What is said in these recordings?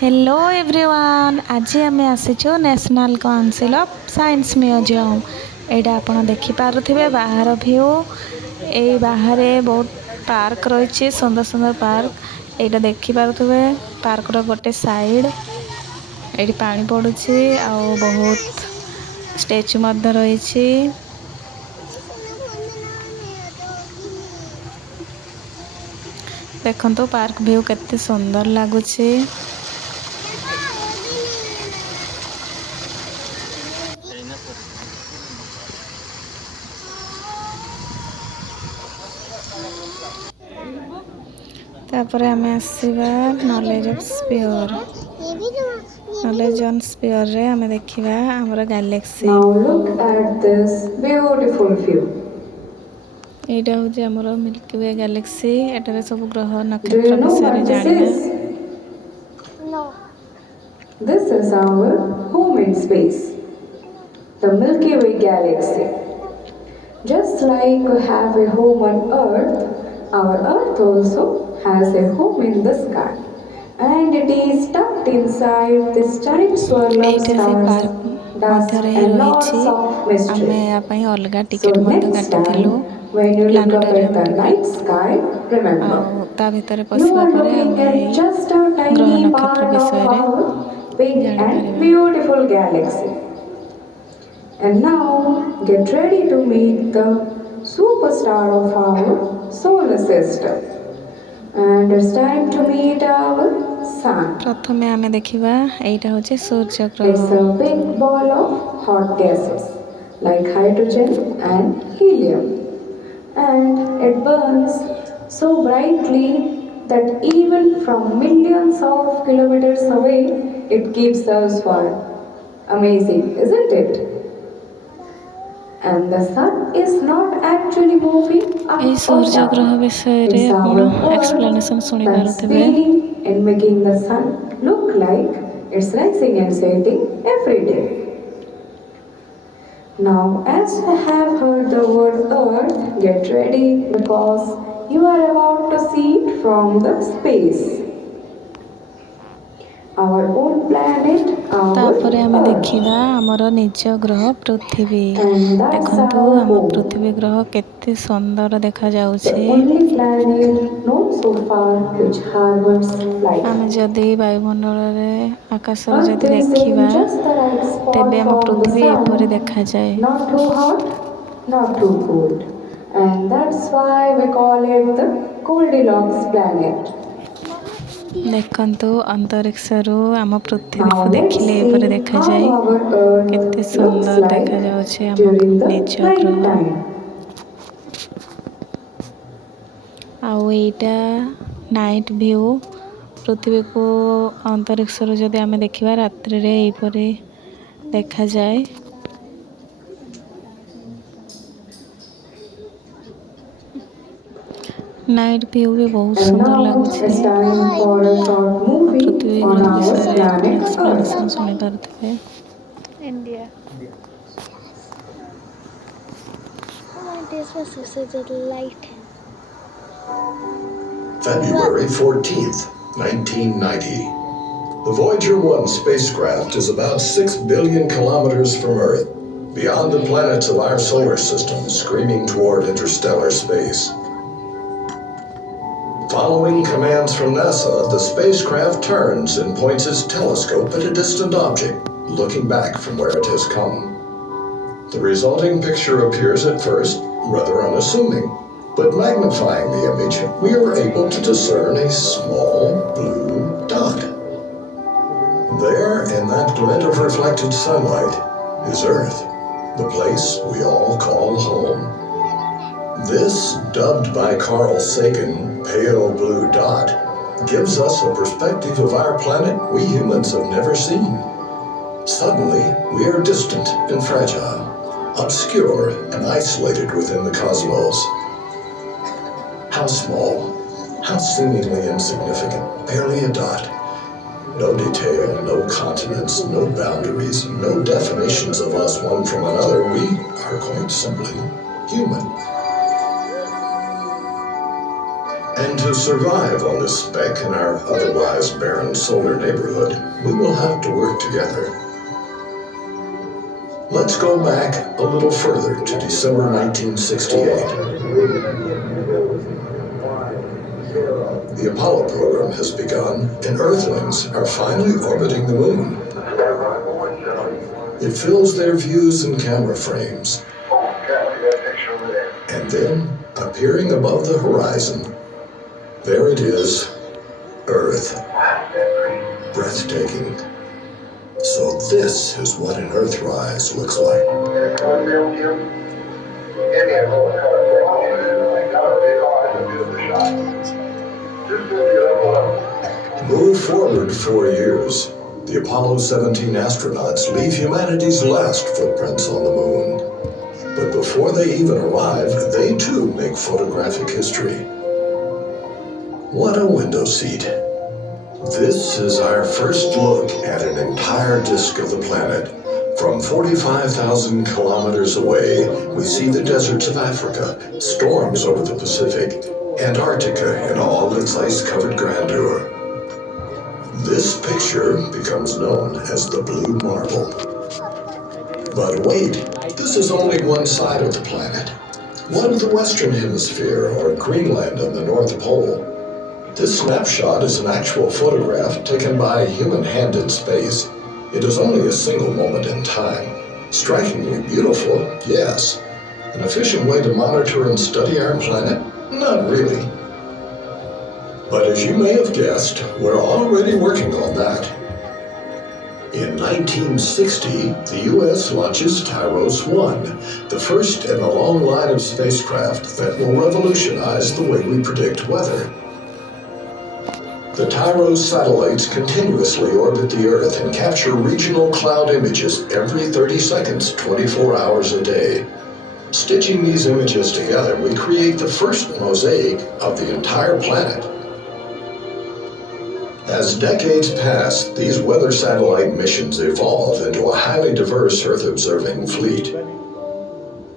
Hello everyone आज आम आसीचु national council of science museum. एटा आपण देखि पारुथिबे बाहर व्यू। ए बाहर बहुत पार्क रही सुंदर सुंदर पार्क एटा देखि पारुथिबे। पार्क रो गोटे साइड एटी पानी पड़ुछि आ बहुत स्टैचू मध्य रही। देखंतु पार्क व्यू केते सुंदर लागुछि। तापर आम आसवा knowledge of sphere. Knowledge on sphere रे आम देखिबा हमर galaxy. Now look at this beautiful view. एटा होजे हमर मिल्की वे गैलेक्सी। एटारे सब ग्रह Do you नक्षत्र know विषय रे what this जानिबा। is? This is our home in space, the Milky Way galaxy. Just like we have a home on Earth, our Earth also has a home in the sky. And it is tucked inside this giant swirl of एटा से stars, park dust, मध्य रे and रही। lots of mystery. आमे या पई अलगा So ticket मध्य next काटिथिलु time, when you look up at planetarium the night ticket. sky, remember, आउ ता भितर you पसिबा are परे looking आमे at एई just a ग्रह tiny नक्षत्र part of विषय रे our big जानि and परिबा। beautiful galaxy. And now, get ready to meet the superstar of our solar system. And it's time to meet our sun. प्रथमे आमे देखिबा एइटा होचे सूर्य It's ग्रह। a big ball of hot gases like hydrogen and helium. And it burns so brightly that even from millions of kilometers away, it keeps us warm. Amazing, isn't it? And the sun is not actually moving AE up or सूर्य down. ग्रह विषय रे It's आपण our Earth explanation सुनि that's पारुथिबे। spinning and making the sun look like it's rising and setting every day. Now, as you have heard the word Earth, get ready because you are about to see it from the space. Our own planet, our तापरे आमे Earth. देखिबा हमर निज ग्रह पृथ्वी। And that's देखंतु our हम home. पृथ्वी ग्रह केते सुंदर देखा The जाउछि। only planet known so far which harbors life. आमे जदि वायुमंडल रे आकाश रे Earth जदि is देखिबा in just the right spot तेबे हम from the पृथ्वी एपरि sun, देखा जाए। not too hot, not too cold. And that's why we call it the Goldilocks planet. देखंतु अंतरिक्ष रु आम पृथ्वी Now को let's देखिले see एपरि देखा how जाए। our केते Earth looks सुंदर देखा like जाउछि आम during the निज night ग्रह। time. आउ एइटा नाइट व्यू। पृथ्वी को अंतरिक्ष रु जदि आमे देखिबा रात्रि रे एपरि देखा जाए। नाइट व्यू भी बहुत And सुंदर now लागुछि। it's time for a short आ movie पृथ्वी on ग्रह our विषय रे आपण planet एक्सप्लेनेशन Earth. सुनि पारुथिबे। India. This was such a light. February 14th, 1990. The Voyager 1 spacecraft is about 6 billion kilometers from Earth, beyond the planets of our solar system, screaming toward interstellar space. Following commands from NASA, the spacecraft turns and points its telescope at a distant object, looking back from where it has come. The resulting picture appears at first rather unassuming, but magnifying the image, we are able to discern a small blue dot. There, in that glint of reflected sunlight, is Earth, the place we all call home. This, dubbed by Carl Sagan, pale blue dot, gives us a perspective of our planet we humans have never seen. Suddenly, we are distant and fragile, obscure and isolated within the cosmos. How small, how seemingly insignificant, barely a dot. No detail, no continents, no boundaries, no definitions of us one from another. We are quite simply human. And to survive on this speck in our otherwise barren solar neighborhood, we will have to work together. Let's go back a little further to December 1968. The Apollo program has begun, and Earthlings are finally orbiting the moon. It fills their views and camera frames. And then, appearing above the horizon, there it is, Earth. Breathtaking. So this is what an Earthrise looks like. Move forward 4 years. The Apollo 17 astronauts leave humanity's last footprints on the moon. But before they even arrive, they too make photographic history. What a window seat. This is our first look at an entire disk of the planet. From 45,000 kilometers away, we see the deserts of Africa, storms over the Pacific, Antarctica in all its ice-covered grandeur. This picture becomes known as the Blue Marble. But wait, this is only one side of the planet. What of the Western Hemisphere or Greenland and the North Pole? This snapshot is an actual photograph taken by a human hand in space. It is only a single moment in time. Strikingly beautiful, yes. An efficient way to monitor and study our planet? Not really. But as you may have guessed, we're already working on that. In 1960, the U.S. launches TIROS-1, the first in a long line of spacecraft that will revolutionize the way we predict weather. The TIROS satellites continuously orbit the Earth and capture regional cloud images every 30 seconds, 24 hours a day. Stitching these images together, we create the first mosaic of the entire planet. As decades pass, these weather satellite missions evolve into a highly diverse Earth-observing fleet.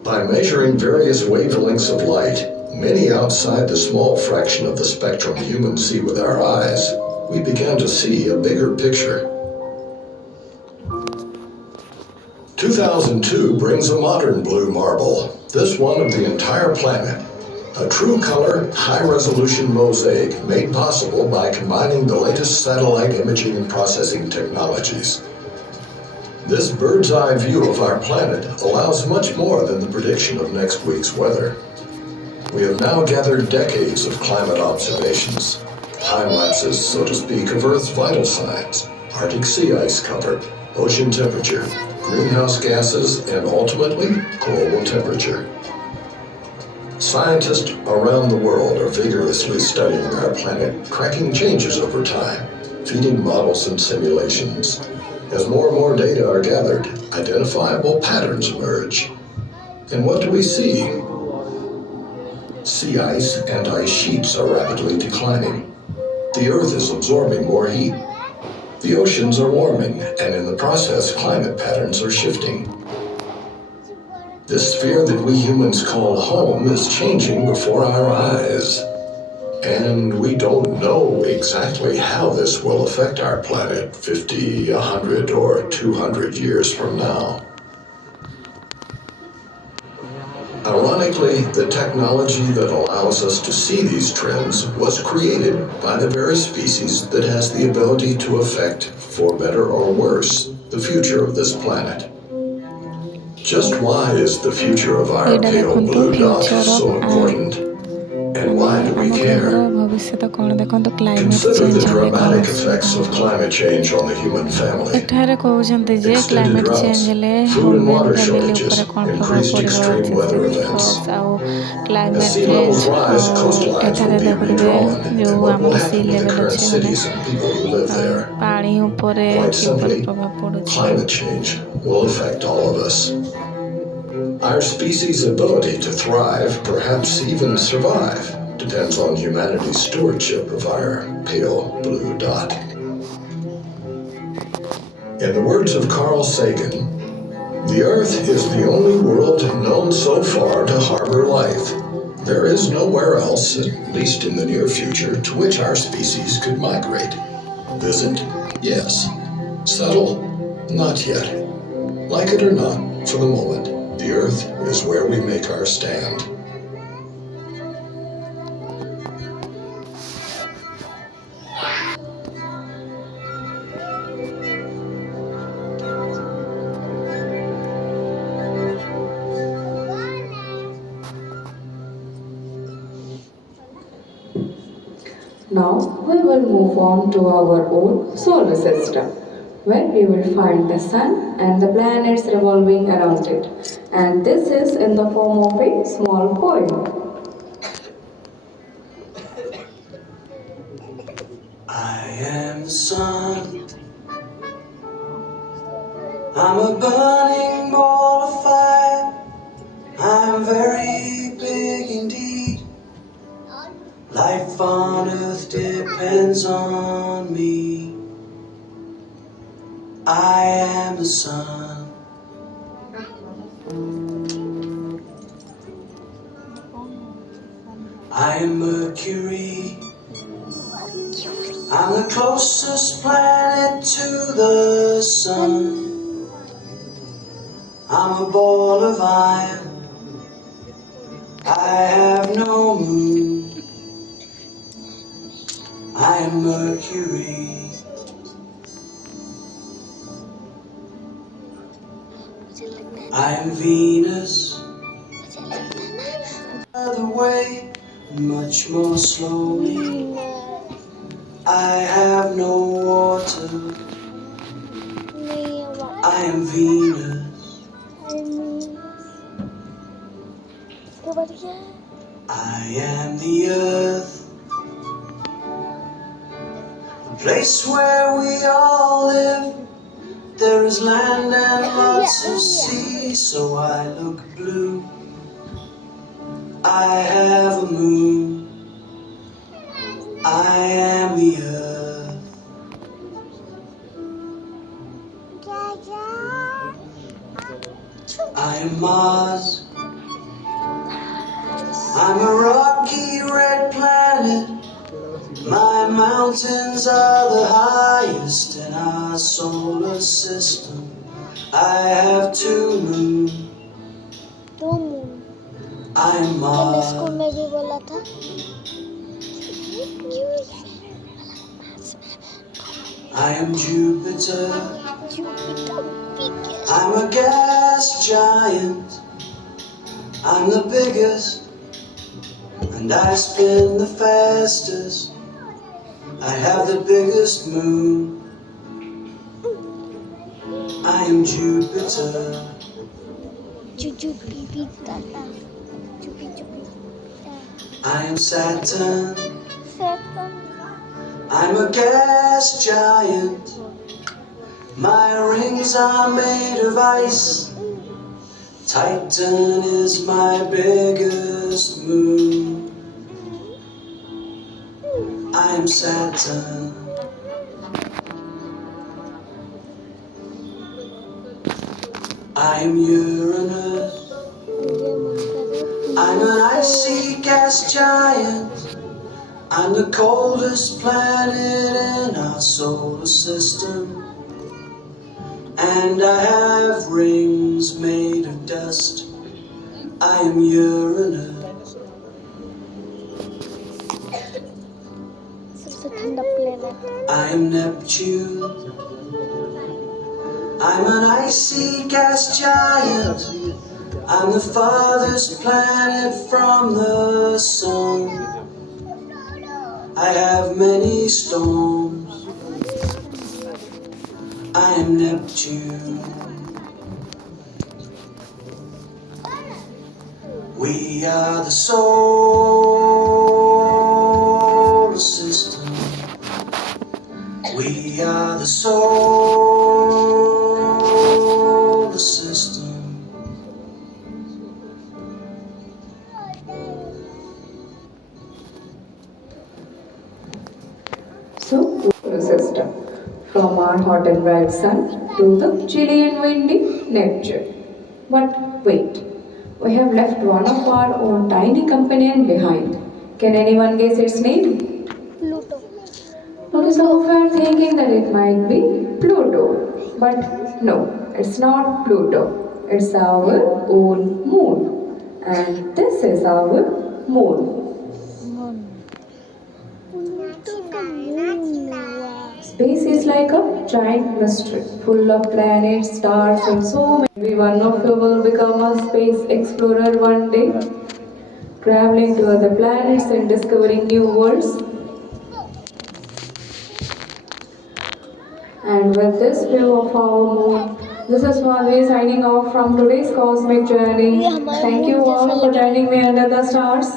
By measuring various wavelengths of light, many outside the small fraction of the spectrum humans see with our eyes, we began to see a bigger picture. 2002 brings a modern blue marble, this one of the entire planet. A true color, high-resolution mosaic made possible by combining the latest satellite imaging and processing technologies. This bird's-eye view of our planet allows much more than the prediction of next week's weather. We have now gathered decades of climate observations, time lapses, so to speak, of Earth's vital signs, Arctic sea ice cover, ocean temperature, greenhouse gases, and ultimately, global temperature. Scientists around the world are vigorously studying our planet, tracking changes over time, feeding models and simulations. As more and more data are gathered, identifiable patterns emerge. And what do we see? Sea ice and ice sheets are rapidly declining. The Earth is absorbing more heat. The oceans are warming, and in the process, climate patterns are shifting. This sphere that we humans call home is changing before our eyes. And we don't know exactly how this will affect our planet 50, 100, or 200 years from now. Ironically, the technology that allows us to see these trends was created by the very species that has the ability to affect, for better or worse, the future of this planet. Just why is the future of our pale blue dot so important? And why do we care? Consider the dramatic effects of climate change on the human family. Extended droughts, food and water shortages, increased extreme weather events. As sea levels rise, coastlines will be redrawn, and what will happen to the current cities and people who live there? Quite simply, climate change will affect all of us. Our species' ability to thrive, perhaps even survive, depends on humanity's stewardship of our pale blue dot. In the words of Carl Sagan, the Earth is the only world known so far to harbor life. There is nowhere else, at least in the near future, to which our species could migrate. Visit? Yes. Settle? Not yet. Like it or not, for the moment, the Earth is where we make our stand. Now we will move on to our own solar system, where we will find the sun and the planets revolving around it. And this is in the form of a small poem. I am the sun. I'm a burning ball of fire. I'm very big indeed. Life on earth depends on me. I am the sun. I am Mercury. I'm the closest planet to the sun. I'm a ball of iron. I have no moon. I am Mercury. I am Venus. Other way, much more slowly. I have no water. I am Venus. I am the earth, the place where we all live. There is land and lots of sea, so I look blue. I have a moon. I am the earth. I am Mars. I'm a rocky red planet. My mountains are the highest in our solar system. I have 2 moons. I am Mars. School में भी बोला था I am Jupiter. I'm a gas giant. I'm the biggest, and I spin the fastest. I have the biggest moon. I am Jupiter. I am Saturn. I'm a gas giant. My rings are made of ice. Titan is my biggest moon. I am Saturn. I am Uranus. I'm an icy gas giant. I'm the coldest planet in our solar system. And I have rings made of dust. I am Uranus. सबसे ठंडा planet I am Neptune. I'm an icy gas giant. I'm the farthest planet from the sun. I have many storms. I am Neptune. We are the solar system. We are the solar system. So, solar system, from our hot and bright sun to the chilly and windy Neptune. But wait, We have left one of our own tiny companion behind. Can anyone guess its name? Pluto. Okay, some of you are thinking that it might be Pluto, but no, it's not Pluto. It's our own moon, and this is our moon. Pluto का moon हुआ. Space is like a giant mystery, full of planets, stars, and so many. Maybe one of you will become a space explorer one day, traveling to other planets and discovering new worlds. And with this view of our moon, this is Madhvi signing off from today's cosmic journey. ये हमारा Thank moon you all जैसा for लगा. joining me under the stars.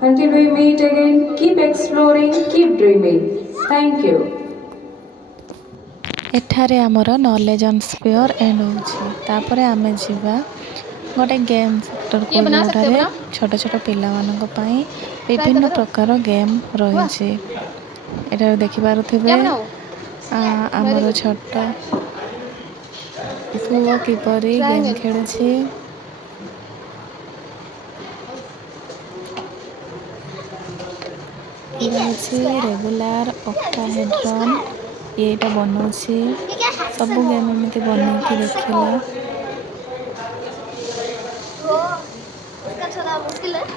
Until we meet again, keep exploring, keep dreaming. Thank you. ଏଠାରେ ଆମର knowledge on sphere and ହେଉଛି। ତାପରେ ଆମେ ଯିବା ଗୋଟେ ଗେମ୍ ସେକ୍ଟରକୁ, ଯେଉଁଠାରେ ଛୋଟ ଛୋଟ ପିଲାମାନଙ୍କ ପାଇଁ ବିଭିନ୍ନ ପ୍ରକାର ଗେମ୍ ରହିଛି। ଏଠାରେ ଦେଖିପାରୁଥିବେ ଆମର ଛୋଟ ପୁଅ କିପରି ଗେମ୍ ଖେଳୁଛି। ଏଇଟା ହେଉଛି ରେଗୁଲାର ଅକ୍ଟାହେଡ୍ରନ୍। ଏଇଟା ବନଉଛି, ସବୁ ଗେମ୍ ଏମିତି ବନେଇକି ଦେଖିଲା।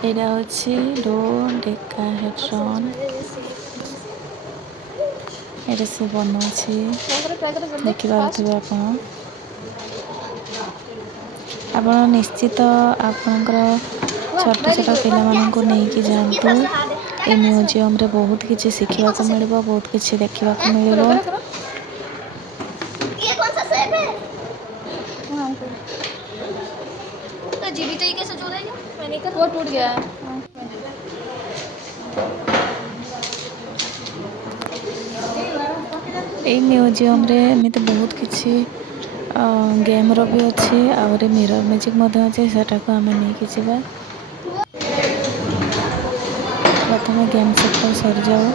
ଏଇଟା ହେଉଛି ଡୋଡେକାହେଡ୍ରନ୍। ଏଇଟା ସେ ବନଉଛି, ଦେଖିପାରୁଥିବେ ଆପଣ ନିଶ୍ଚିତ ଆପଣଙ୍କର ଛୋଟ ଛୋଟ ପିଲାମାନଙ୍କୁ ନେଇକି ଯାଆନ୍ତୁ। ଏ ମ୍ୟୁଜିୟମରେ ବହୁତ କିଛି ଶିଖିବାକୁ ମିଳିବ, ବହୁତ କିଛି ଦେଖିବାକୁ ମିଳିବ। वो टूट गया है। ଏଇ ମ୍ୟୁଜିୟମରେ ଏମିତି ବହୁତ କିଛି ଗେମ୍ର ବି ଅଛି, ଆହୁରି ମିରର ମ୍ୟାଜିକ୍ ମଧ୍ୟ ଅଛି। ସେଟାକୁ ଆମେ ନେଇକି ଯିବା। ପ୍ରଥମେ ଗେମ୍ ସେକ୍ଟର ସରିଯାଉ।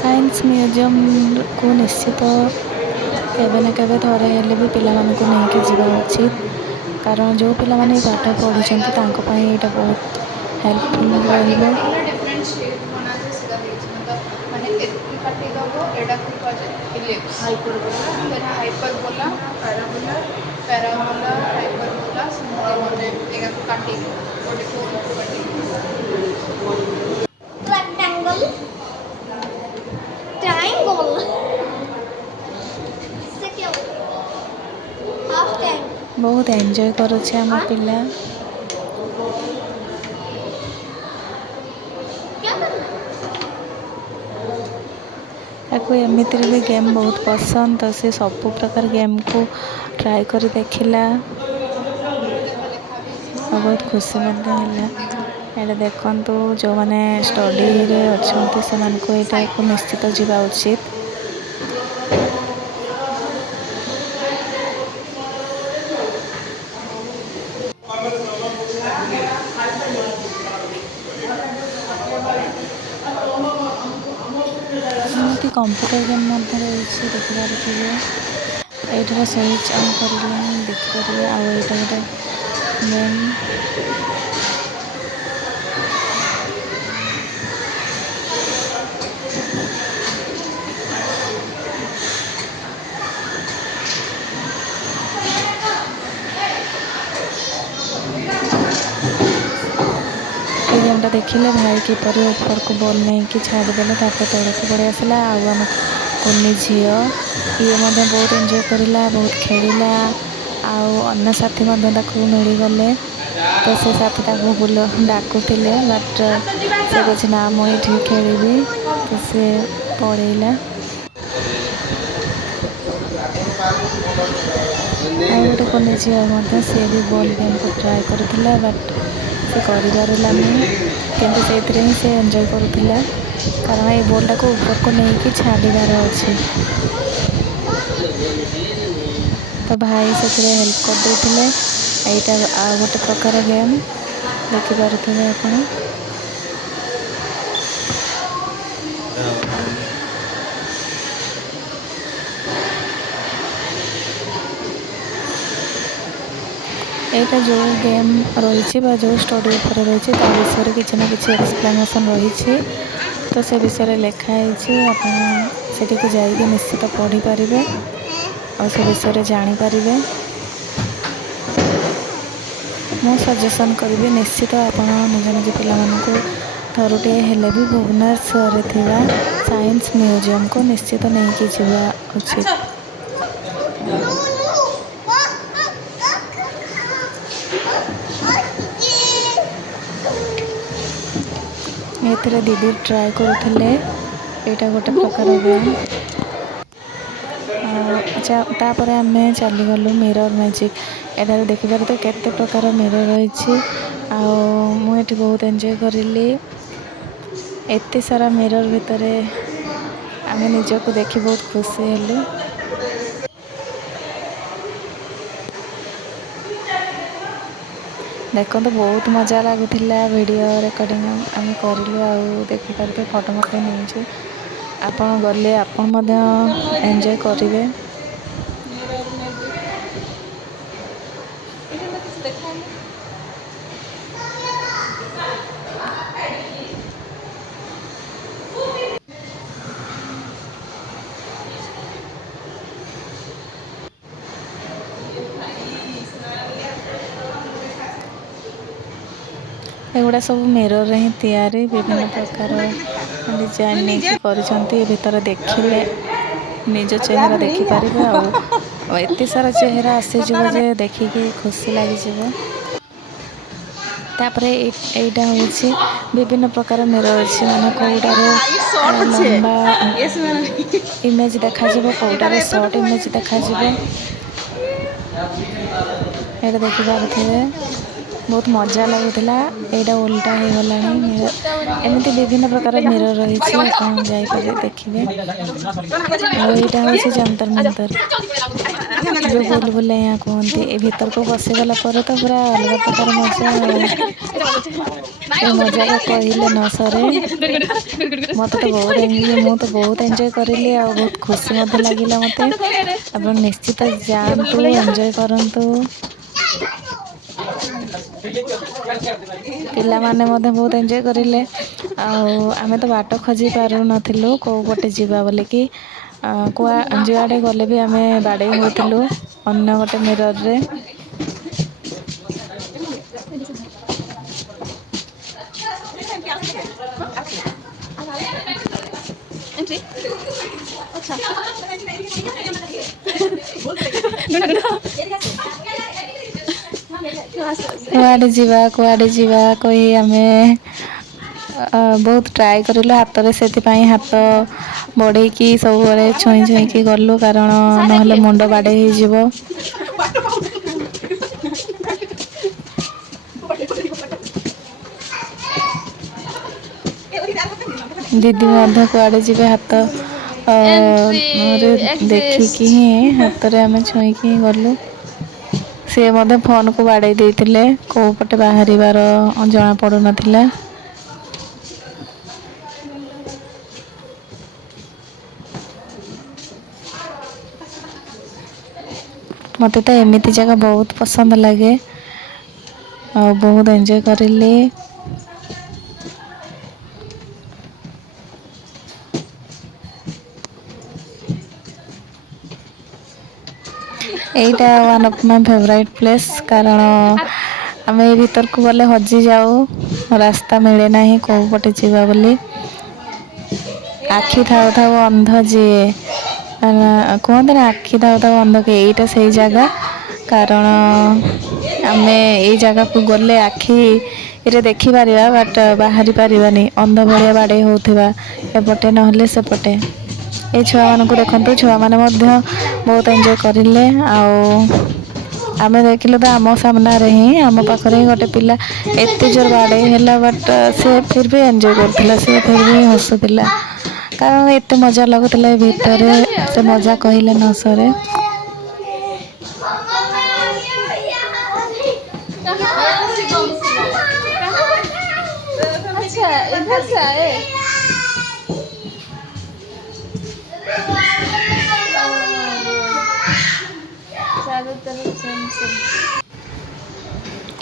ସାଇନ୍ସ ମ୍ୟୁଜିୟମକୁ ନିଶ୍ଚିତ କେବେ ନା କେବେ ଥରେ ହେଲେ ବି ପିଲାମାନଙ୍କୁ ନେଇକି ଯିବା ଉଚିତ, କାରଣ ଯେଉଁ ପିଲାମାନେ ଏଇ ପାଠ ପଢ଼ୁଛନ୍ତି ତାଙ୍କ ପାଇଁ ଏଇଟା ବହୁତ ହେଲ୍ପଫୁଲ୍ ରହିବ। डिफरेंट शेप बना के सीधा देखिए, मतलब मैंने एथी काटी दबो एडा को कहे ellipse hyperbola, then hyperbola parabola, parabola hyperbola समझे बोले एगा को काटी गोटे को काटी Rectangle. Triangle. इससे क्या होगा? Half triangle. ବହୁତ ଏନ୍ଜୟ କରୁଛି ଆମ ପିଲା। क्या करना? ତାକୁ ଏମିତିରେ ବି ଗେମ୍ ବହୁତ ପସନ୍ଦ, ତ ସେ ସବୁ ପ୍ରକାର ଗେମ୍କୁ ଟ୍ରାଏ କରି ଦେଖିଲା ଆଉ ବହୁତ ଖୁସି ମଧ୍ୟ ହେଲା। ଏଇଟା ଦେଖନ୍ତୁ, ଯେଉଁମାନେ ଷ୍ଟଡ଼ିରେ ଅଛନ୍ତି ସେମାନଙ୍କୁ ଏଇଟାକୁ ନିଶ୍ଚିତ ଯିବା ଉଚିତ। ଏମିତି କମ୍ପ୍ୟୁଟର ଗେମ୍ ମଧ୍ୟ ରହିଛି, ଦେଖିପାରୁଥିବେ। ଏଇଠାରେ ସୁଇଚ୍ ଅନ୍ କରିଲେ ହିଁ ଦେଖିପାରିବେ। ଆଉ ଏଇଟା ଗୋଟେ ଗେମ୍। এই ଗେମ୍ଟା ଦେଖିଲେ ଭାଇ କିପରି ଉପରକୁ ବଲ୍ ନେଇକି ଛାଡ଼ିଦେଲେ, ତାପରେ ତଳକୁ ପଳେଇ ଆସିଲା। ଆଉ ଆମ କୁନି ଝିଅ ଇଏ ମଧ୍ୟ ବହୁତ ଏନ୍ଜୟ କରିଲା, ବହୁତ ଖେଳିଲା। ଆଉ ଅନ୍ୟ ସାଥୀ ମଧ୍ୟ ତାକୁ ମିଳିଗଲେ, ତ ସେ ସାଥୀ ତାକୁ ଡାକୁଥିଲେ, ବଟ୍ ସେ କହୁଛି ନା ମୁଁ ଏଇଠି ଖେଳିବି, ତ ସେ ପଳେଇଲା। ଆଉ ଗୋଟେ କୁନି ଝିଅ ମଧ୍ୟ ସିଏ ବି ବଲ୍ ଗେମ୍କୁ ଟ୍ରାଏ କରୁଥିଲା, ବଟ୍ ସେ କରିପାରିଲାନି, କିନ୍ତୁ ସେଇଥିରେ ହିଁ ସେ ଏନ୍ଜୟ କରୁଥିଲା, କାରଣ ଏଇ ବଲ୍ଟାକୁ ଉପରକୁ ନେଇକି ଛାଡ଼ିବାର ଅଛି। ତ ଭାଇ ସେଥିରେ ହେଲ୍ପ କରିଦେଇଥିଲେ। ଏଇଟା ଆଉ ଗୋଟେ ପ୍ରକାର ଗେମ୍, ଦେଖିପାରୁଥିବେ ଆପଣ। ଏଇଟା ଯେଉଁ ଗେମ୍ ରହିଛି ବା ଯେଉଁ ଷ୍ଟୋରି ଉପରେ ରହିଛି ତା ବିଷୟରେ କିଛି ନା କିଛି ଏକ୍ସପ୍ଲାନେସନ୍ ରହିଛି। ତ ସେ ବିଷୟରେ ଲେଖା ହେଇଛି, ଆପଣ ସେଠିକୁ ଯାଇକି ନିଶ୍ଚିତ ପଢ଼ିପାରିବେ ଆଉ ସେ ବିଷୟରେ ଜାଣିପାରିବେ। ମୁଁ ସଜେସନ୍ କରିବି ନିଶ୍ଚିତ ଆପଣ ନିଜ ନିଜ ପିଲାମାନଙ୍କୁ ଥରୁଟିଏ ହେଲେ ବି ଭୁବନେଶ୍ୱରରେ ଥିବା ସାଇନ୍ସ ମ୍ୟୁଜିୟମକୁ ନିଶ୍ଚିତ ନେଇକି ଯିବା ଉଚିତ। ଏଥିରେ ଦିଦି ଟ୍ରାଏ କରୁଥିଲେ, ଏଇଟା ଗୋଟେ ପ୍ରକାର ଗେମ୍। ତାପରେ ଆମେ ଚାଲିଗଲୁ ମିରର ମ୍ୟାଜିକ୍। ଏଠାରେ ଦେଖିପାରୁଥିବେ କେତେ ପ୍ରକାର ମିରର ରହିଛି। ଆଉ ମୁଁ ଏଠି ବହୁତ ଏନ୍ଜୟ କରିଲି। ଏତେ ସାରା ମିରର ଭିତରେ ଆମେ ନିଜକୁ ଦେଖି ବହୁତ ଖୁସି ହେଲୁ। ଦେଖନ୍ତୁ ବହୁତ ମଜା ଲାଗୁଥିଲା। ଭିଡ଼ିଓ ରେକର୍ଡ଼ିଂ ଆମେ କରିଲୁ ଆଉ ଦେଖିପାରୁଥିବେ ଫଟୋ ମଧ୍ୟ ନେଇଛୁ। ଆପଣ ଗଲେ ଆପଣ ମଧ୍ୟ ଏନ୍ଜୟ କରିବେ। ଏଗୁଡ଼ା ସବୁ ମିରରରେ ହିଁ ତିଆରି, ବିଭିନ୍ନ ପ୍ରକାର ଡିଜାଇନ୍ ନେଇକି କରିଛନ୍ତି। ଏ ଭିତରେ ଦେଖିଲେ ନିଜ ଚେହେରା ଦେଖିପାରିବେ ଆଉ ଏତେ ସାରା ଚେହେରା ଆସିଯିବ ଯେ ଦେଖିକି ଖୁସି ଲାଗିଯିବ। ତାପରେ ଏଇଟା ହେଉଛି ବିଭିନ୍ନ ପ୍ରକାର ମିରର ଅଛି, ମାନେ କେଉଁଟାରେ ଲମ୍ବା ଇମେଜ୍ ଦେଖାଯିବ, କେଉଁଟାରେ ସର୍ଟ ଇମେଜ୍ ଦେଖାଯିବ। ଏଇଟା ଦେଖିପାରୁଥିବେ ବହୁତ ମଜା ଲାଗୁଥିଲା। ଏଇଟା ଓଲଟା ହେଇଗଲାଣି ମିରର। ଏମିତି ବିଭିନ୍ନ ପ୍ରକାର ମିରର ରହିଛି, ଆପଣ ଯାଇପାରିବେ ଦେଖିବେ। ଆଉ ଏଇଟା ହେଉଛି ଯନ୍ତର ମନ୍ତର, ଯେଉଁ ବୁଲ ବୁଲାଇଆ କୁହନ୍ତି। ଏ ଭିତରକୁ ପଶିଗଲା ପରେ ତ ପୁରା ଅଲଗା ପ୍ରକାର ମଜା ଆଉ। ଏ ମଜାକୁ କହିଲେ ନ ସରେ। ମୁଁ ତ ବହୁତ ଏନ୍ଜୟ କରିଲି ଆଉ ବହୁତ ଖୁସି ମଧ୍ୟ ଲାଗିଲା ମୋତେ। ଆପଣ ନିଶ୍ଚିତ ଯାଆନ୍ତୁ, ଏନ୍ଜୟ କରନ୍ତୁ। ପିଲାମାନେ ମଧ୍ୟ ବହୁତ ଏନ୍ଜୟ କରିଲେ। ଆଉ ଆମେ ତ ବାଟ ଖୋଜି ପାରୁନଥିଲୁ କେଉଁ ପଟେ ଯିବା ବୋଲିକି। ଯୁଆଡ଼େ ଗଲେ ବି ଆମେ ବାଡ଼େଇ ହେଉଥିଲୁ ଅନ୍ୟ ଗୋଟେ ମିରରରେ। କୁଆଡ଼େ ଯିବା କହି ଆମେ ବହୁତ ଟ୍ରାଏ କରିଲୁ। ହାତରେ ସେଥିପାଇଁ ହାତ ବଢ଼େଇକି ସବୁବେଳେ ଛୁଇଁ ଛୁଇଁକି ଗଲୁ, କାରଣ ନହେଲେ ମୁଣ୍ଡ ବାଡ଼େଇ ହେଇଯିବ। ଦିଦି ମଧ୍ୟ କୁଆଡ଼େ ଯିବେ ହାତ ଦେଖିକି ହିଁ ହାତରେ ଆମେ ଛୁଇଁକି ହିଁ ଗଲୁ। ସେ ମଧ୍ୟ ଫୋନକୁ ବାଡ଼େଇ ଦେଇଥିଲେ, କେଉଁ ପଟେ ବାହାରିବାର ଜଣାପଡ଼ୁନଥିଲା। ମୋତେ ତ ଏମିତି ଜାଗା ବହୁତ ପସନ୍ଦ ଲାଗେ ଆଉ ବହୁତ ଏନ୍ଜୟ କରିଲି। ଏଇଟା one of my favourite place, କାରଣ ଆମେ ଏଇ ଭିତରକୁ ଗଲେ ହଜିଯାଉ, ରାସ୍ତା ମିଳେ ନାହିଁ କେଉଁ ପଟେ ଯିବା ବୋଲି। ଆଖି ଥାଉ ଥାଉ ଅନ୍ଧ ଯିଏ, କୁହନ୍ତି ନା ଆଖି ଥାଉ ଥାଉ ଅନ୍ଧ କିଏ। ଏଇଟା ସେଇ ଜାଗା, କାରଣ ଆମେ ଏଇ ଜାଗାକୁ ଗଲେ ଆଖିରେ ଦେଖିପାରିବା ବଟ୍ ବାହାରି ପାରିବାନି, ଅନ୍ଧ ଭଳିଆ ବାଡ଼େଇ ହେଉଥିବା ଏପଟେ ନହେଲେ ସେପଟେ। ଏଇ ଛୁଆମାନଙ୍କୁ ଦେଖନ୍ତୁ, ଛୁଆମାନେ ମଧ୍ୟ ବହୁତ ଏନ୍ଜୟ କରିଲେ। ଆଉ ଆମେ ଦେଖିଲୁ ତ ଆମ ସାମ୍ନାରେ ହିଁ, ଆମ ପାଖରେ ହିଁ ଗୋଟେ ପିଲା ଏତେ ଜୋର ବାଡ଼େଇ ହେଲା, ବଟ୍ ସେ ଫିର୍ ବି ଏନ୍ଜୟ କରୁଥିଲା, ସେ ଫିର୍ ବି ହସୁଥିଲା। କାରଣ ଏତେ ମଜା ଲାଗୁଥିଲା ଏ ଭିତରେ, ସେ ମଜା କହିଲେ ନ ସରେ।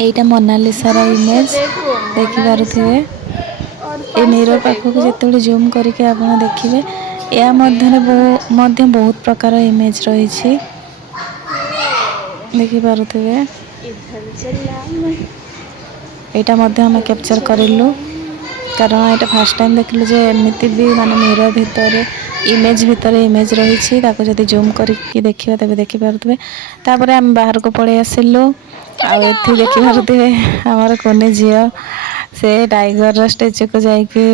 ଏଇଟା ମୋନାଲିସାର ଇମେଜ୍ ଦେଖିପାରୁଥିବେ। ଏ ମିରର ପାଖକୁ ଯେତେବେଳେ ଜୁମ୍ କରିକି ଆପଣ ଦେଖିବେ ଏହା ମଧ୍ୟରେ ମଧ୍ୟ ବହୁତ ପ୍ରକାର ଇମେଜ୍ ରହିଛି ଦେଖିପାରୁଥିବେ। ଏଇଟା ମଧ୍ୟ ଆମେ କ୍ୟାପଚର କରିଲୁ କାରଣ ଏଇଟା ଫାଷ୍ଟ ଟାଇମ୍ ଦେଖିଲୁ ଯେ ଏମିତି ବି ମାନେ ମିରର ଭିତରେ ଇମେଜ୍ ରହିଛି। ତାକୁ ଯଦି ଜୁମ୍ କରିକି ଦେଖିବା ତେବେ ଦେଖିପାରୁଥିବେ। ତାପରେ ଆମେ ବାହାରକୁ ପଳେଇ ଆସିଲୁ। ଆଉ ଏଠି ଦେଖିପାରୁଥିବେ ଆମର କୁନି ଝିଅ ସେ ଟାଇଗରର ଷ୍ଟାଚ୍ୟୁକୁ ଯାଇକି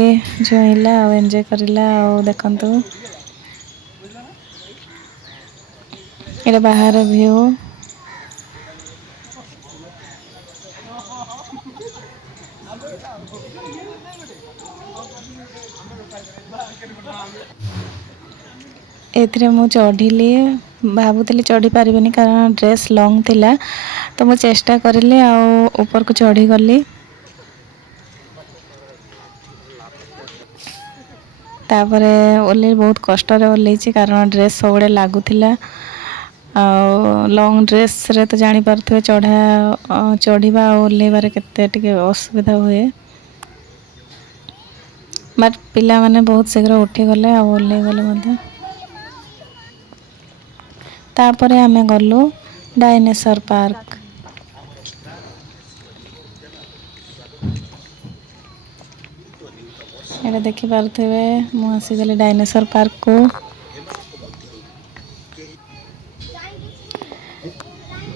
ଛୁଇଁଲା ଆଉ ଏନ୍ଜୟ କରିଲା। ଆଉ ଦେଖନ୍ତୁ ଏଇଟା ବାହାର ଭିଉ। ଏଥିରେ ମୁଁ ଚଢ଼ିଲି, ଭାବୁଥିଲି ଚଢ଼ି ପାରିବିନି କାରଣ ଡ୍ରେସ୍ ଲଙ୍ଗ୍ ଥିଲା, ତ ମୁଁ ଚେଷ୍ଟା କରିଲି ଆଉ ଉପରକୁ ଚଢ଼ିଗଲି। ତାପରେ ଓହ୍ଲେଇ ବହୁତ କଷ୍ଟରେ ଓହ୍ଲେଇଛି କାରଣ ଡ୍ରେସ୍ ସବୁବେଳେ ଲାଗୁଥିଲା। ଆଉ ଲଙ୍ଗ୍ ଡ୍ରେସ୍ରେ ତ ଜାଣିପାରୁଥିବେ ଚଢ଼ିବା ଆଉ ଓହ୍ଲେଇବାରେ କେତେ ଟିକେ ଅସୁବିଧା ହୁଏ। ବଟ୍ ପିଲାମାନେ ବହୁତ ଶୀଘ୍ର ଉଠିଗଲେ ଆଉ ଓହ୍ଲେଇ ଗଲେ ମଧ୍ୟ। ତାପରେ ଆମେ ଗଲୁ ଡାଇନେସର ପାର୍କ। ଏଇଟା ଦେଖିପାରୁଥିବେ ମୁଁ ଆସିଗଲି ଡାଇନେସର ପାର୍କକୁ।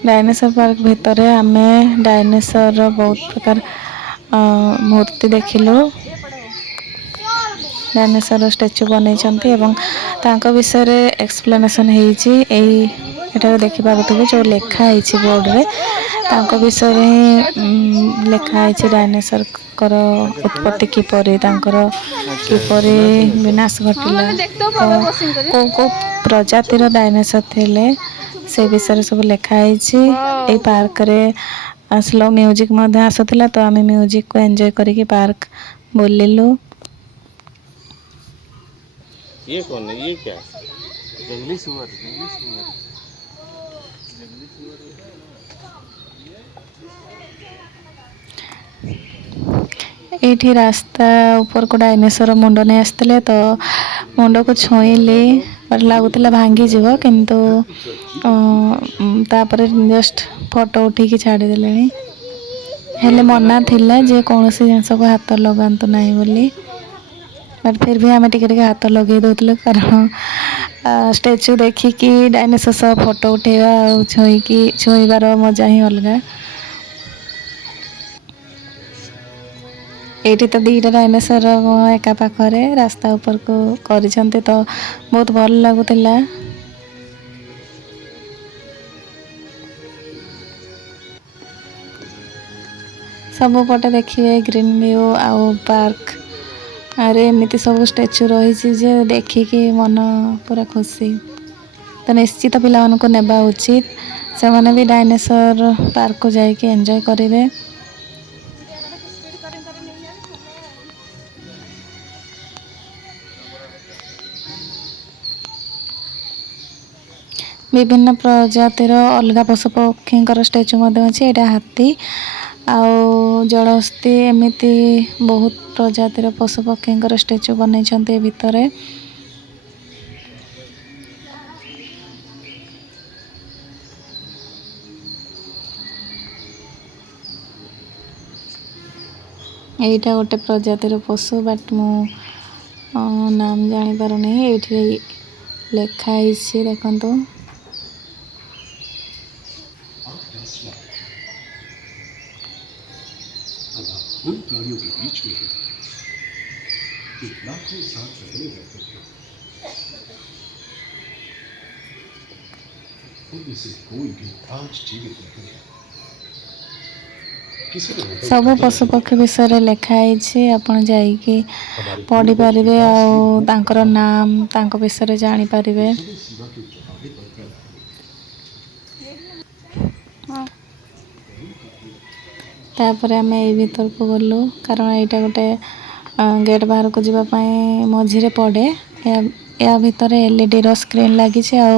ଡାଇନେସର ପାର୍କ ଭିତରେ ଆମେ ଡାଇନେସରର ବହୁତ ପ୍ରକାର ମୂର୍ତ୍ତି ଦେଖିଲୁ। ଡାଇନେସରର ଷ୍ଟାଚ୍ୟୁ ବନେଇଛନ୍ତି ଏବଂ ତାଙ୍କ ବିଷୟରେ ଏକ୍ସପ୍ଲେନେସନ୍ ହେଇଛି। ଏଠାରେ ଦେଖିପାରୁଥିବେ ଯେଉଁ ଲେଖା ହେଇଛି ବୋର୍ଡ଼ରେ ତାଙ୍କ ବିଷୟରେ ହିଁ ଲେଖା ହେଇଛି। ଡାଇନେସରଙ୍କର ଉତ୍ପତ୍ତି କିପରି, ତାଙ୍କର କିପରି ବିନାଶ ଘଟିଲା, ତ କେଉଁ କେଉଁ ପ୍ରଜାତିର ଡାଇନେସର ଥିଲେ ସେ ବିଷୟରେ ସବୁ ଲେଖା ହେଇଛି। ଏଇ ପାର୍କରେ ସ୍ଲୋ ମ୍ୟୁଜିକ୍ ମଧ୍ୟ ଆସୁଥିଲା, ତ ଆମେ ମ୍ୟୁଜିକକୁ ଏନ୍ଜୟ କରିକି ପାର୍କ ବୁଲିଲୁ। ये कौन है? ये क्या है? जंगली सुअर। जंगली सुअर। जंगली सुअर। ଏଇଠି ରାସ୍ତା ଉପରକୁ ଡାଇନେସର ମୁଣ୍ଡ ନେଇ ଆସିଥିଲେ, ତ ମୁଣ୍ଡକୁ ଛୁଇଁଲି ଲାଗୁଥିଲା ଭାଙ୍ଗିଯିବ, କିନ୍ତୁ ତାପରେ ଜଷ୍ଟ ଫଟୋ ଉଠେଇକି ଛାଡ଼ିଦେଲେଣି। ହେଲେ ମନା ଥିଲା ଯେ କୌଣସି ଜିନିଷକୁ ହାତ ଲଗାନ୍ତୁ ନାହିଁ ବୋଲି। ବଟ୍ ଫିର୍ ବି ଆମେ ଟିକେ ଟିକେ ହାତ ଲଗେଇ ଦେଉଥିଲୁ କାରଣ ଷ୍ଟାଚ୍ୟୁ ଦେଖିକି ଡାଇନେସର ସହ ଫଟୋ ଉଠେଇବା ଆଉ ଛୁଇଁବାର ମଜା ହିଁ ଅଲଗା। ଏଇଠି ତ ଦୁଇଟା ଡାଇନେସର ଏକା ପାଖରେ ରାସ୍ତା ଉପରକୁ କରିଛନ୍ତି, ତ ବହୁତ ଭଲ ଲାଗୁଥିଲା। ସବୁପଟେ ଦେଖିବେ ଗ୍ରୀନ୍ ଭିଉ ଆଉ ପାର୍କ ଆରେ ଏମିତି ସବୁ ଷ୍ଟାଚ୍ୟୁ ରହିଛି ଯେ ଦେଖିକି ମନ ପୁରା ଖୁସି। ତ ନିଶ୍ଚିତ ପିଲାମାନଙ୍କୁ ନେବା ଉଚିତ, ସେମାନେ ବି ଡାଇନେସର ପାର୍କକୁ ଯାଇକି ଏନ୍ଜୟ କରିବେ। ବିଭିନ୍ନ ପ୍ରଜାତିର ଅଲଗା ପଶୁପକ୍ଷୀଙ୍କର ଷ୍ଟାଚ୍ୟୁ ମଧ୍ୟ ଅଛି। ଏଇଟା ହାତୀ ଆଉ ଜଳହସ୍ତୀ, ଏମିତି ବହୁତ ପ୍ରଜାତିର ପଶୁପକ୍ଷୀଙ୍କର ଷ୍ଟାଚ୍ୟୁ ବନେଇଛନ୍ତି ଏ ଭିତରେ। ଏଇଟା ଗୋଟେ ପ୍ରଜାତିର ପଶୁ, ବଟ୍ ମୁଁ ନାମ ଜାଣିପାରୁନି। ଏଇଠି ଲେଖା ହେଇଛି ଦେଖନ୍ତୁ। उन प्राणियों के बीच में है जो लाखों साल पहले रहते थे। उनमें से कोई भी आज जीवित नहीं है। ସବୁ ପଶୁପକ୍ଷୀ ବିଷୟରେ ଲେଖା ହେଇଛି, ଆପଣ ଯାଇକି ପଢ଼ିପାରିବେ ଆଉ ତାଙ୍କର ନାମ, ତାଙ୍କ ବିଷୟରେ ଜାଣିପାରିବେ। ତାପରେ ଆମେ ଏଇ ଭିତରକୁ ଗଲୁ କାରଣ ଏଇଟା ଗୋଟେ ଗେଟ୍ ବାହାରକୁ ଯିବା ପାଇଁ ମଝିରେ ପଡ଼େ। ଏହା ଭିତରେ ଏଲ୍ଇଡ଼ିର ସ୍କ୍ରିନ୍ ଲାଗିଛି ଆଉ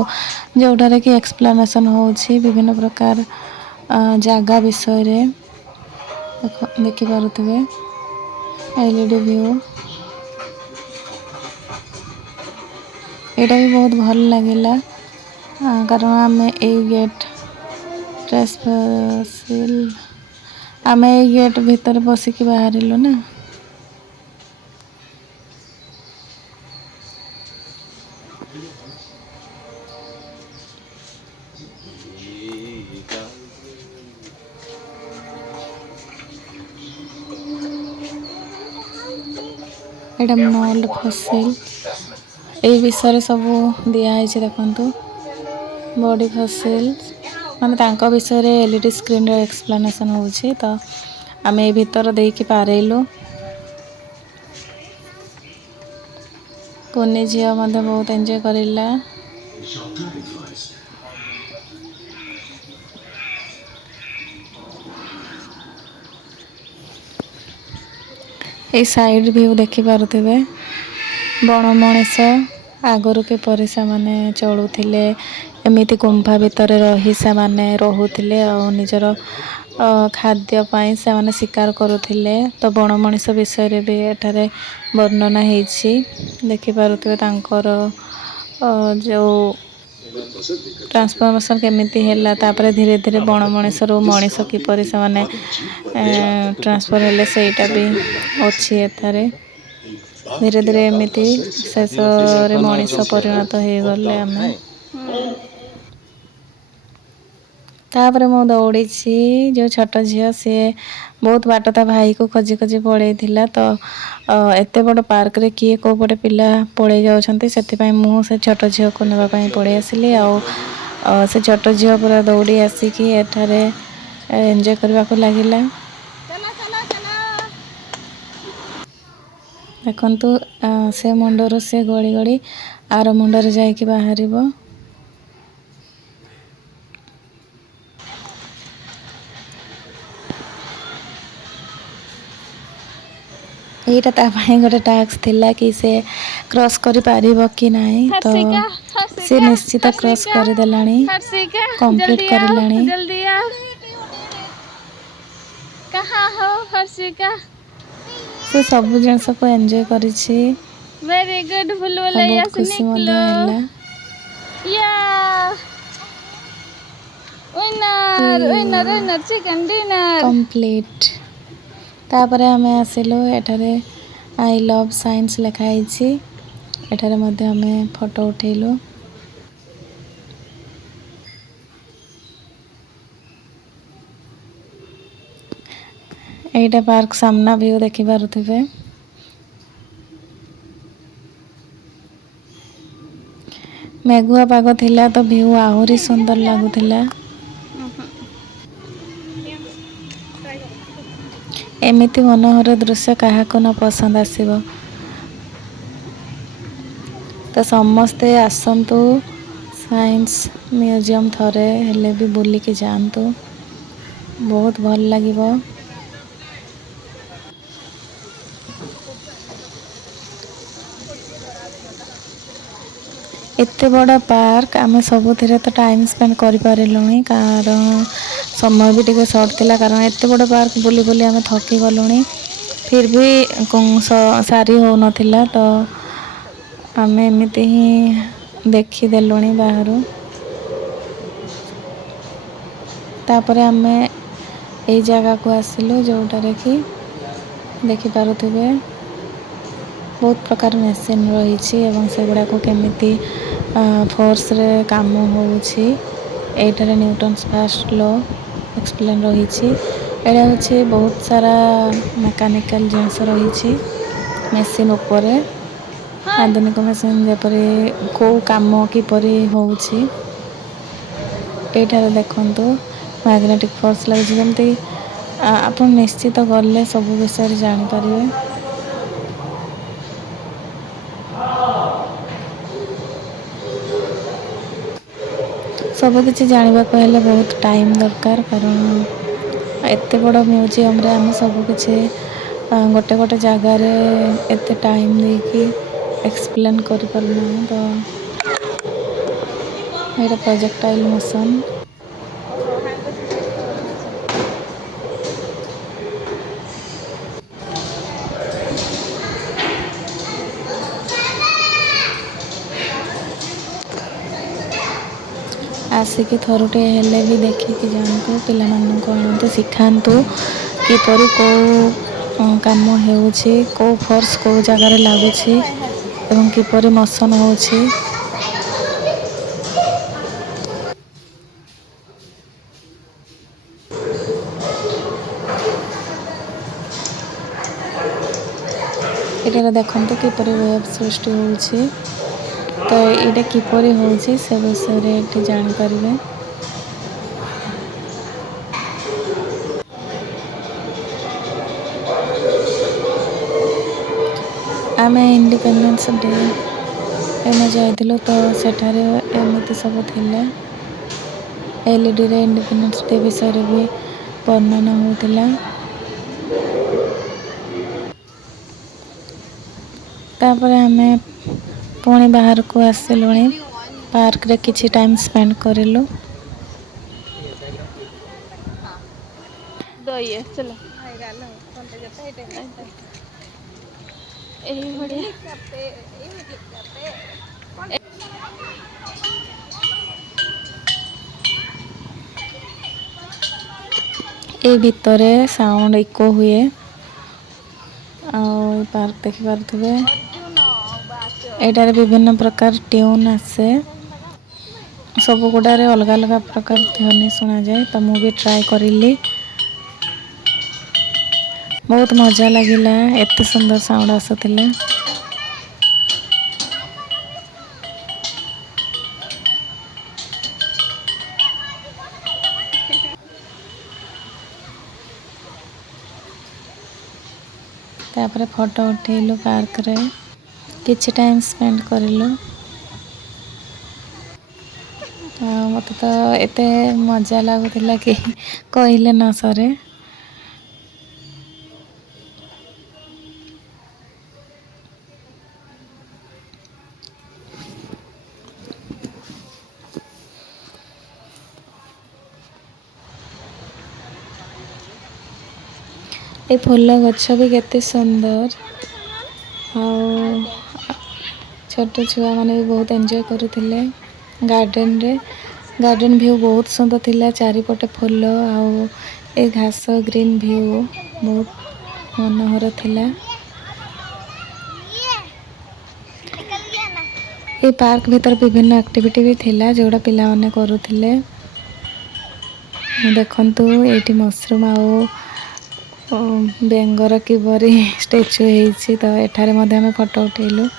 ଯେଉଁଠାରେ କି ଏକ୍ସପ୍ଲାନେସନ୍ ହେଉଛି ବିଭିନ୍ନ ପ୍ରକାର ଜାଗା ବିଷୟରେ। ଦେଖିପାରୁଥିବେ LED ଭ୍ୟୁ। ଏଇଟା ବି ବହୁତ ଭଲ ଲାଗିଲା କାରଣ ଆମେ ଏଇ ଗେଟ୍ ଆମେ ଏଇ ଗେଟ୍ ଭିତରେ ପଶିକି ବାହାରିଲୁ ନା। ଏଇଟା ମଲ୍ଡ ଫସିଲ୍ ଏଇ ବିଷୟରେ ସବୁ ଦିଆହେଇଛି ଦେଖନ୍ତୁ। ବଡି ଫସିଲ୍ ମାନେ ତାଙ୍କ ବିଷୟରେ LED ସ୍କ୍ରିନ୍ରେ ଏକ୍ସପ୍ଲାନେସନ୍ ହେଉଛି। ତ ଆମେ ଏଇ ଭିତର ଦେଇକି ପାରେଇଲୁ। କୁନି ଝିଅ ମଧ୍ୟ ବହୁତ ଏନ୍ଜୟ କରିଲା। ଏଇ ସାଇଡ୍ ଭିଉ ଦେଖିପାରୁଥିବେ ବଣ ମଣିଷ ଆଗରୁ କିପରି ସେମାନେ ଚଳୁଥିଲେ, ଏମିତି ଗୁମ୍ଫା ଭିତରେ ରହି ସେମାନେ ରହୁଥିଲେ ଆଉ ନିଜର ଖାଦ୍ୟ ପାଇଁ ସେମାନେ ଶିକାର କରୁଥିଲେ। ତ ବଣ ମଣିଷ ବିଷୟରେ ବି ଏଠାରେ ବର୍ଣ୍ଣନା ହେଇଛି। ଦେଖିପାରୁଥିବେ ତାଙ୍କର ଯେଉଁ ଟ୍ରାନ୍ସଫର୍ମେସନ୍ କେମିତି ହେଲା, ତାପରେ ଧୀରେ ଧୀରେ ବଣ ମଣିଷରୁ ମଣିଷ କିପରି ସେମାନେ ଟ୍ରାନ୍ସଫର୍ ହେଲେ ସେଇଟା ବି ଅଛି ଏଠାରେ। ଧୀରେ ଧୀରେ ଏମିତି ଶେଷରେ ମଣିଷ ପରିଣତ ହେଇଗଲେ ଆମେ। ତାପରେ ମୁଁ ଦୌଡ଼ିଛି। ଯେଉଁ ଛୋଟ ଝିଅ ସିଏ ବହୁତ ବାଟ ତା ଭାଇକୁ ଖୋଜି ଖୋଜି ପଳେଇଥିଲା। ତ ଏତେ ବଡ଼ ପାର୍କରେ କିଏ କେଉଁ ପଟେ ପିଲା ପଳେଇ ଯାଉଛନ୍ତି, ସେଥିପାଇଁ ମୁଁ ସେ ଛୋଟ ଝିଅକୁ ନେବା ପାଇଁ ପଳେଇ ଆସିଲି। ଆଉ ସେ ଛୋଟ ଝିଅ ପୁରା ଦୌଡ଼ି ଆସିକି ଏଠାରେ ଏନ୍ଜୟ କରିବାକୁ ଲାଗିଲା। ଦେଖନ୍ତୁ ସେ ମୁଣ୍ଡରୁ ସେ ଗଳି ଗଳି ଆର ମୁଣ୍ଡରେ ଯାଇକି ବାହାରିବ। ଏଇଟା ତା ପାଇଁ ଗୋଟେ ଟାସ୍କ ଥିଲା କି ସେ କ୍ରସ୍ କରିପାରିବ କି ନାହିଁ। ତ ସେ ନିଶ୍ଚିତ କ୍ରସ୍ କରିଦେଲାଣି, କମ୍ପ୍ଲିଟ୍ କରିଲାଣି। ସେ ସବୁ ଜିନିଷକୁ ଏନ୍ଜୟ କରିଛି। ବହୁତ ଖୁସି ମଧ୍ୟ ହେଲା। କମ୍ପ୍ଲିଟ୍। ତାପରେ ଆମେ ଆସିଲୁ। ଏଠାରେ ଆଇ ଲଭ୍ ସାଇନ୍ସ ଲେଖା ହେଇଛି। ଏଠାରେ ମଧ୍ୟ ଆମେ ଫଟୋ ଉଠେଇଲୁ। ଏଇଟା ପାର୍କ ସାମ୍ନା ଭିଉ ଦେଖିପାରୁଥିବେ। ମେଘୁଆ ପାଗ ଥିଲା ତ ଭିଉ ଆହୁରି ସୁନ୍ଦର ଲାଗୁଥିଲା। ଏମିତି ମନୋହର ଦୃଶ୍ୟ କାହାକୁ ନ ପସନ୍ଦ ଆସିବ। ତ ସମସ୍ତେ ଆସନ୍ତୁ, ସାଇନ୍ସ ମ୍ୟୁଜିୟମ୍ ଥରେ ହେଲେ ବି ବୁଲିକି ଯାଆନ୍ତୁ, ବହୁତ ଭଲ ଲାଗିବ। ଏତେ ବଡ଼ ପାର୍କ ଆମେ ସବୁଥିରେ ତ ଟାଇମ୍ ସ୍ପେଣ୍ଡ କରିପାରିଲୁଣି, କାରଣ ସମୟ ବି ଟିକେ ସର୍ଟ ଥିଲା। କାରଣ ଏତେ ବଡ଼ ପାର୍କ ବୁଲି ବୁଲି ଆମେ ଥକି ଗଲୁଣି। ଫିର୍ ବି ସାରି ହେଉନଥିଲା। ତ ଆମେ ଏମିତି ହିଁ ଦେଖିଦେଲୁଣି ବାହାରୁ। ତାପରେ ଆମେ ଏଇ ଜାଗାକୁ ଆସିଲୁ, ଯେଉଁଟାରେ କି ଦେଖିପାରୁଥିବେ ବହୁତ ପ୍ରକାର ମେସିନ୍ ରହିଛି ଏବଂ ସେଗୁଡ଼ାକୁ କେମିତି ଫୋର୍ସରେ କାମ ହେଉଛି। ଏଇଠାରେ ନ୍ୟୁଟନ୍ସ ଫାର୍ଷ୍ଟ ଲ ଏକ୍ସପ୍ଲେନ୍ ରହିଛି। ଏଇଟା ହେଉଛି ବହୁତ ସାରା ମେକାନିକାଲ୍ ଜିନିଷ ରହିଛି ମେସିନ୍ ଉପରେ। ଆଧୁନିକ ମେସିନ୍ ଯେପରି କେଉଁ କାମ କିପରି ହେଉଛି। ଏଇଠାରେ ଦେଖନ୍ତୁ ମ୍ୟାଗ୍ନେଟିକ୍ ଫୋର୍ସ ଲାଗୁଛି। ଯେମିତି ଆପଣ ନିଶ୍ଚିତ ଗଲେ ସବୁ ବିଷୟରେ ଜାଣିପାରିବେ। ସବୁକିଛି ଜାଣିବାକୁ ହେଲେ ବହୁତ ଟାଇମ୍ ଦରକାର, କାରଣ ଏତେ ବଡ଼ ମ୍ୟୁଜିୟମ୍ରେ ଆମେ ସବୁକିଛି ଗୋଟେ ଗୋଟେ ଜାଗାରେ ଏତେ ଟାଇମ୍ ଦେଇକି ଏକ୍ସପ୍ଲେନ୍ କରିପାରୁନାହିଁ। ତ ଏଇଟା ପ୍ରୋଜେକ୍ଟାଇଲ୍ ମୋସନ୍। ଆସିକି ଥରୁଟେ ହେଲେ ବି ଦେଖିକି ଯାଆନ୍ତୁ, ପିଲାମାନଙ୍କୁ ଆଣନ୍ତୁ, ଶିଖାନ୍ତୁ କିପରି କେଉଁ କାମ ହେଉଛି, କେଉଁ ଫୋର୍ସ କେଉଁ ଜାଗାରେ ଲାଗୁଛି ଏବଂ କିପରି ମୋସନ୍ ହେଉଛି। ଏଠାରେ ଦେଖନ୍ତୁ କିପରି ୱେଭ୍ ସୃଷ୍ଟି ହେଉଛି। ତ ଏଇଟା କିପରି ହେଉଛି ସେ ବିଷୟରେ ଏଠି ଜାଣିପାରିବେ। ଆମେ ଇଣ୍ଡିପେଣ୍ଡେନ୍ସ ଡେ ଦିନ ଯାଇଥିଲୁ, ତ ସେଠାରେ ଏମିତି ସବୁ ଥିଲା। ଏଲ୍ଇଡ଼ିରେ ଇଣ୍ଡିପେଣ୍ଡେନ୍ସ ଡେ ବିଷୟରେ ବି ବର୍ଣ୍ଣନା ହେଉଥିଲା। ତାପରେ ଆମେ ପୁଣି ବାହାରକୁ ଆସିଲୁଣି, ପାର୍କରେ କିଛି ଟାଇମ୍ ସ୍ପେଣ୍ଡ କରିଲୁ। ଏଇ ଭିତରେ ସାଉଣ୍ଡ ଇକୋ ହୁଏ। ଆଉ ଏ ପାର୍କ ଦେଖିପାରୁଥିବେ, ଏଇଟାରେ ବିଭିନ୍ନ ପ୍ରକାର ଟ୍ୟୁନ୍ ଆସେ। ସବୁ ଗୁଡ଼ାରେ ଅଲଗା ଅଲଗା ପ୍ରକାର ଧ୍ୱନି ଶୁଣାଯାଏ। ତ ମୁଁ ବି ଟ୍ରାଏ କରିଲି, ବହୁତ ମଜା ଲାଗିଲା, ଏତେ ସୁନ୍ଦର ସାଉଣ୍ଡ ଆସୁଥିଲା। ତାପରେ ଫଟୋ ଉଠେଇଲୁ, ପାର୍କରେ କିଛି ଟାଇମ୍ ସ୍ପେଣ୍ଡ କରିଲୁ। ଆଉ ମୋତେ ତ ଏତେ ମଜା ଲାଗୁଥିଲା କି କହିଲେ ନ ସରେ। ଏ ଫୁଲ ଗଛ ବି କେତେ ସୁନ୍ଦର, ଆଉ ଛୋଟ ଛୁଆମାନେ ବି ବହୁତ ଏନ୍ଜୟ କରୁଥିଲେ ଗାର୍ଡ଼େନରେ। ଗାର୍ଡ଼େନ ଭିଉ ବହୁତ ସୁନ୍ଦର ଥିଲା, ଚାରିପଟେ ଫୁଲ ଆଉ ଏ ଘାସ ଗ୍ରୀନ୍ ଭିଉ ବହୁତ ମନୋହର ଥିଲା। ଏ ପାର୍କ ଭିତରେ ବିଭିନ୍ନ ଆକ୍ଟିଭିଟି ବି ଥିଲା ଯେଉଁଟା ପିଲାମାନେ କରୁଥିଲେ। ଦେଖନ୍ତୁ ଏଇଠି ମସରୁମ୍ ଆଉ ବେଙ୍ଗର କିପରି ଷ୍ଟାଚ୍ୟୁ ହେଇଛି, ତ ଏଠାରେ ମଧ୍ୟ ଆମେ ଫଟୋ ଉଠେଇଲୁ।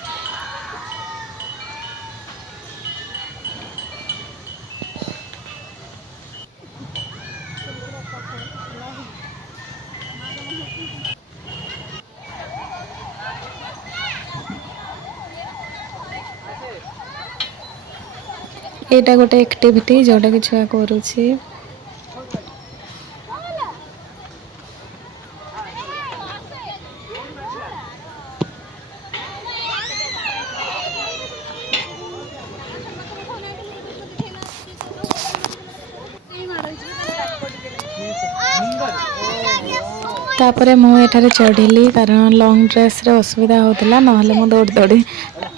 ଏଇଟା ଗୋଟେ ଆକ୍ଟିଭିଟି ଯେଉଁଟାକି ଛୁଆ କରୁଛି। ତାପରେ ମୁଁ ଏଠାରେ ଚଢ଼ିଲି, କାରଣ ଲଙ୍ଗ୍ ଡ୍ରେସ୍ରେ ଅସୁବିଧା ହେଉଥିଲା, ନହେଲେ ମୁଁ ଦୌଡ଼ି ଦୌଡ଼ି।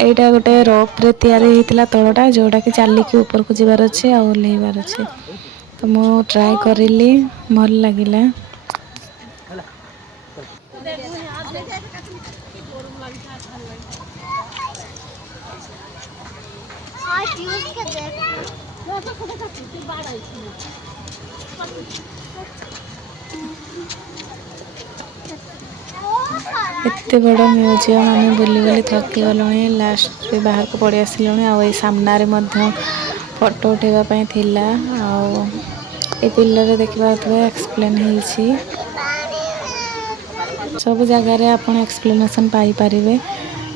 ଏଇଟା ଗୋଟେ ରୋପ୍ରେ ତିଆରି ହେଇଥିଲା ତଳଟା, ଯେଉଁଟାକି ଚାଲିକି ଉପରକୁ ଯିବାର ଅଛି ଆଉ ଓହ୍ଲେଇବାର ଅଛି। ତ ମୁଁ ଟ୍ରାଏ କରିଲି, ଭଲ ଲାଗିଲା। ଏତେ ବଡ଼ ମ୍ୟୁଜିୟମ୍ ଆମେ ବୁଲି ବୁଲି ଥକିଗଲୁଣି, ଲାଷ୍ଟରେ ବାହାରକୁ ପଳେଇ ଆସିଲୁଣି। ଆଉ ଏଇ ସାମ୍ନାରେ ମଧ୍ୟ ଫଟୋ ଉଠାଇବା ପାଇଁ ଥିଲା। ଆଉ ଏ ପିଲରରେ ଦେଖିପାରୁଥିବେ ଏକ୍ସପ୍ଲେନ୍ ହେଇଛି। ସବୁ ଜାଗାରେ ଆପଣ ଏକ୍ସପ୍ଲେନେସନ୍ ପାଇପାରିବେ।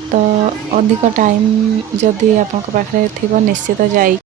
ତ ଅଧିକ ଟାଇମ୍ ଯଦି ଆପଣଙ୍କ ପାଖରେ ଥିବ, ନିଶ୍ଚିତ ଯାଇ